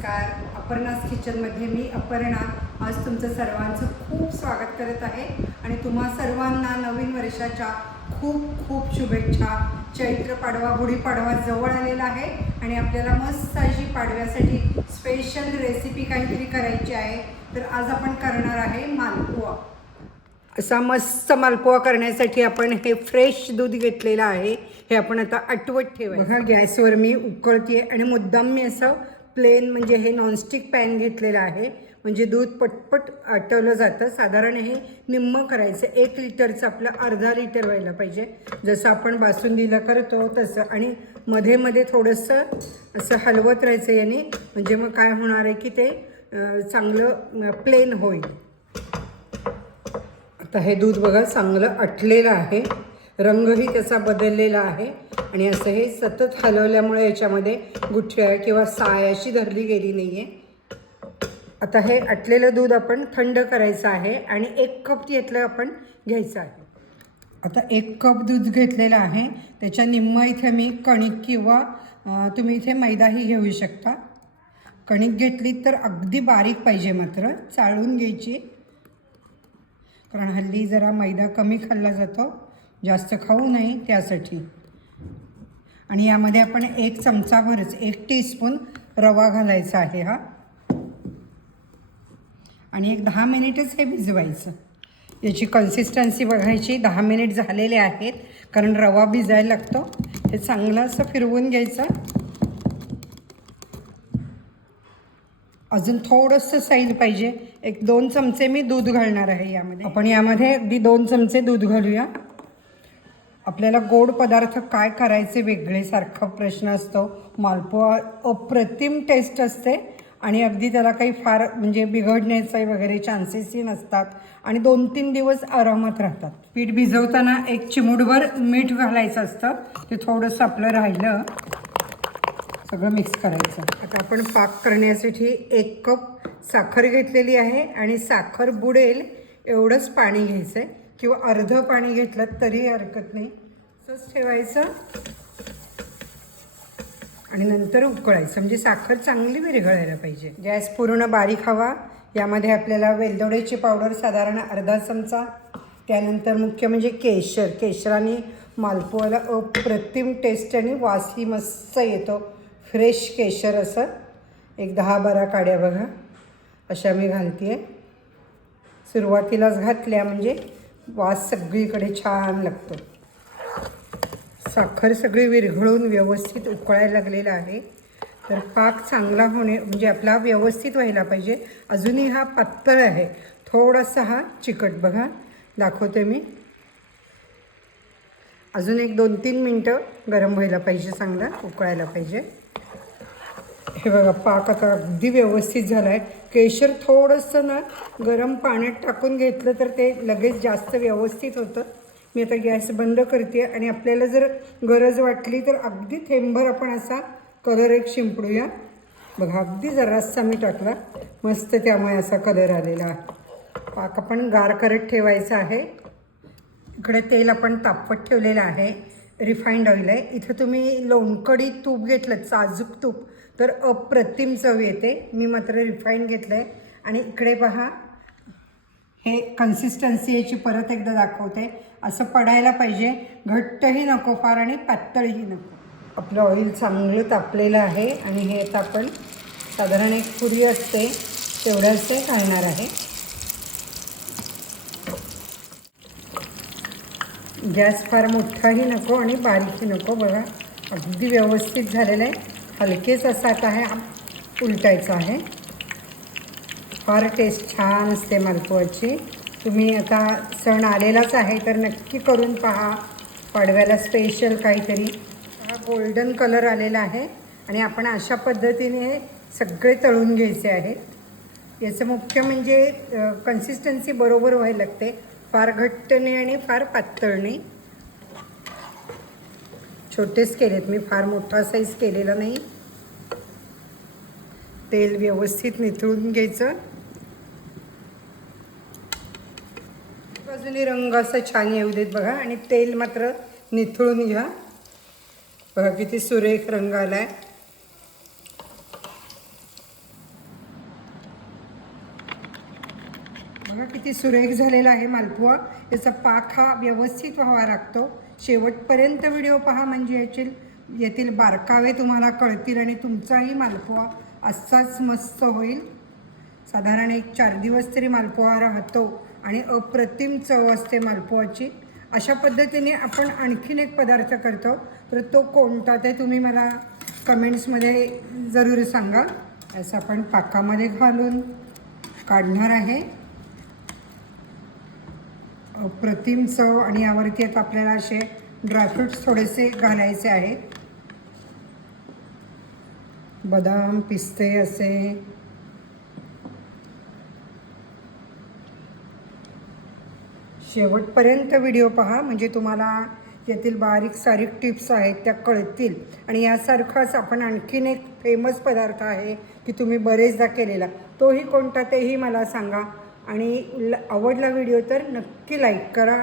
नमस्कार. अपर्णास किचनमध्ये मी अपर्णा आज तुमचं सर्वांचं खूप स्वागत करत आहे आणि तुम्हा सर्वांना नवीन वर्षाच्या खूप खूप शुभेच्छा. चैत्र पाडवा गुढीपाडवा जवळ आलेला आहे आणि आपल्याला मस्त अशी पाडव्यासाठी स्पेशल रेसिपी काहीतरी करायची आहे. तर आज आपण करणार आहे मालपुआ. असा मस्त मालपुआ करण्यासाठी आपण हे फ्रेश दूध घेतलेलं आहे. हे आपण आता आटवत ठेवायचं. बघा गॅसवर मी उकळते आणि मुद्दाम मी असं प्लेन म्हणजे हे नॉनस्टिक पॅन घेतलेलं आहे म्हणजे दूध पटपट आटवलं जातं. साधारण हे निम्मं करायचं. 1 लिटरचं आपलं अर्धा लिटर व्हायला पाहिजे. जसं आपण बासुंदीला करतो तसं. आणि मध्ये मध्ये थोडंसं असं हलवत राहायचं याने म्हणजे मग काय होणार आहे की ते चांगलं प्लेन होईल. आता हे दूध बघा चांगलं आटलेलं आहे. रंगही त्याचा बदललेला आहे आणि असं हे सतत हलवल्यामुळे याच्यामध्ये गुठळ्या किंवा साय अशी धरली गेली नाही आहे. आता हे आटलेलं दूध आपण थंड करायचं आहे आणि 1 कप यातलं आपण घ्यायचं आहे. आता 1 कप दूध घेतलेलं आहे. त्याच्या निम्मं इथे मी कणिक किंवा तुम्ही इथे मैदाही घेऊ शकता. कणिक घेतली तर अगदी बारीक पाहिजे, मात्र चाळून घ्यायची, कारण हल्ली जरा मैदा कमी खाल्ला जातो, जास्त खाऊ नये त्यासाठी. आणि यामध्ये आपण 1 चमचाभरच 1 टीस्पून रवा घालायचा आहे हा. आणि 10 मिनिटच हे भिजवायचं. याची कन्सिस्टन्सी बघायची. 10 मिनिट झालेले आहेत कारण रवा भिजायला लागतो. हे चांगलं असं फिरवून घ्यायचं. अजून थोडंसं सैल पाहिजे. 1-2 चमचे मी दूध घालणार आहे यामध्ये. आपण यामध्ये अगदी 2 चमचे दूध घालूया. आपल्याला गोड पदार्थ काय करायचे वेगळे सारखा प्रश्न असतो. मालपुआ अप्रतिम टेस्ट असते आणि अगदी त्याला काही फार म्हणजे बिघडण्याचे वगैरे चान्सेसही नसतात आणि 2-3 दिवस आरामात राहतात. पीठ भिजवताना 1 चिमूटभर मीठ घालायचं असतं. ते थोडंसं आपलं राहिलं. सगळं मिक्स करायचं. आता आपण पाक करण्यासाठी 1 कप साखर घेतलेली आहे आणि साखर बुडेल एवढंच पाणी घ्यायचं आहे किंवा अर्धं पाणी घेतलं तरी हरकत नाही. असंच ठेवायचं आणि नंतर उकळायचं म्हणजे साखर चांगली विरघळायला पाहिजे. गॅस पूर्ण बारीक हवा. यामध्ये आपल्याला वेलदोड्याची पावडर साधारण अर्धा चमचा, त्यानंतर मुख्य म्हणजे केशर. केशराने मालपुआला अप्रतिम टेस्ट आणि वासही मस्त येतो. फ्रेश केशर असं 10-12 काड्या बघा अशा मी घालते आहे. सुरुवातीलाच घातल्या म्हणजे वास सगळीकडे छान लागतो. साखर सगळी विरघळून व्यवस्थित उकळायला लागलेला आहे. तर पाक चांगला होणे म्हणजे आपला व्यवस्थित व्हायला पाहिजे. अजूनही हा पातळ आहे. थोडासा हा चिकट बघा दाखवते मी. अजून 1-2-3 मिनटं गरम व्हायला पाहिजे, चांगला उकळायला पाहिजे. हे बघा पाक आता अगदी व्यवस्थित झाला आहे. केशर थोडंसं ना गरम पाण्यात टाकून घेतलं तर ते लगेच जास्त व्यवस्थित होतं. मी आता गॅस बंद करते आणि आपल्याला जर गरज वाटली तर अगदी थेंबभर आपण असा कलर एक शिंपडूया. बघा अगदी जरासा मी टाकला, मस्त त्यामुळे असा कलर आलेला आहे. पाक आपण गार करत ठेवायचा आहे. इकडे तेल आपण तापवत ठेवलेलं आहे. रिफाईंड ऑइल आहे. इथं तुम्ही लोणकडी तूप घेतलं, साजूक तूप, तर अप्रतिम चव येते. मी मात्र रिफाईंड घेतलं आहे. आणि इकडे पहा हे कन्सिस्टन्सी याची परत एकदा दाखवते. असं पडायला पाहिजे, घट्टही नको फार आणि पातळही नको. आपलं ऑइल चांगलं तापलेलं आहे आणि हे आता आपण साधारण 1 पुरी असते तेवढंच ते घालणार आहे. गॅस फार मोठाही नको आणि बारीकही नको. बघा अगदी व्यवस्थित झालेलं आहे. हलकेच असा आता आहे उलटायचं आहे. फार टेस्ट छान असते मालपुआची. तुम्ही आता सण आलेलाच आहे तर नक्की करून पहा. पाडव्याला स्पेशल काहीतरी. हा गोल्डन कलर आलेला आहे आणि आपण अशा पद्धतीने सगळे तळून घ्यायचे आहेत. याचं मुख्य म्हणजे कन्सिस्टन्सी बरोबर व्हायला लागते. फार घट्ट नाही आणि फार पातळ नाही. छोटेच केलेत मी, फार मोठा साईज केलेला नाही. तेल व्यवस्थित निथळून घ्यायचं. बाजूने रंग असा छान येऊ देत बघा आणि तेल मात्र निथळून घ्या. बघा किती सुरेख रंग आला आहे. बघा किती सुरेख झालेला आहे मालपुआ. याचा पाक हा व्यवस्थित व्हावा लागतो. शेवटपर्यंत व्हिडिओ पहा म्हणजे यातील बारकावे तुम्हाला कळतील आणि तुमचाही मालपुआ असाच मस्त होईल. साधारण 1-4 दिवस तरी मालपुआ राहतो आणि अप्रतिम चव असते मालपुआची. अशा पद्धतीने आपण आणखीन एक पदार्थ करतो, तर तो कोणता ते तुम्ही मला कमेंट्समध्ये जरूर सांगा. असं आपण पाकामध्ये घालून काढणार आहे. अप्रतिम चव. आणि यावरती आता आपल्याला असे ड्रायफ्रूट्स थोडेसे घालायचे आहेत, बदाम, पिस्ते असे. शेवटपर्यंत व्हिडिओ पहा म्हणजे तुम्हाला यातील बारीक सारीक टिप्स आहेत त्या कळतील. आणि यासारखाच आपण आणखीन एक फेमस पदार्थ आहे की तुम्ही बरेचदा केलेला, तोही कोणता तेही मला सांगा. आणि आवडला व्हिडिओ तर नक्की लाईक करा,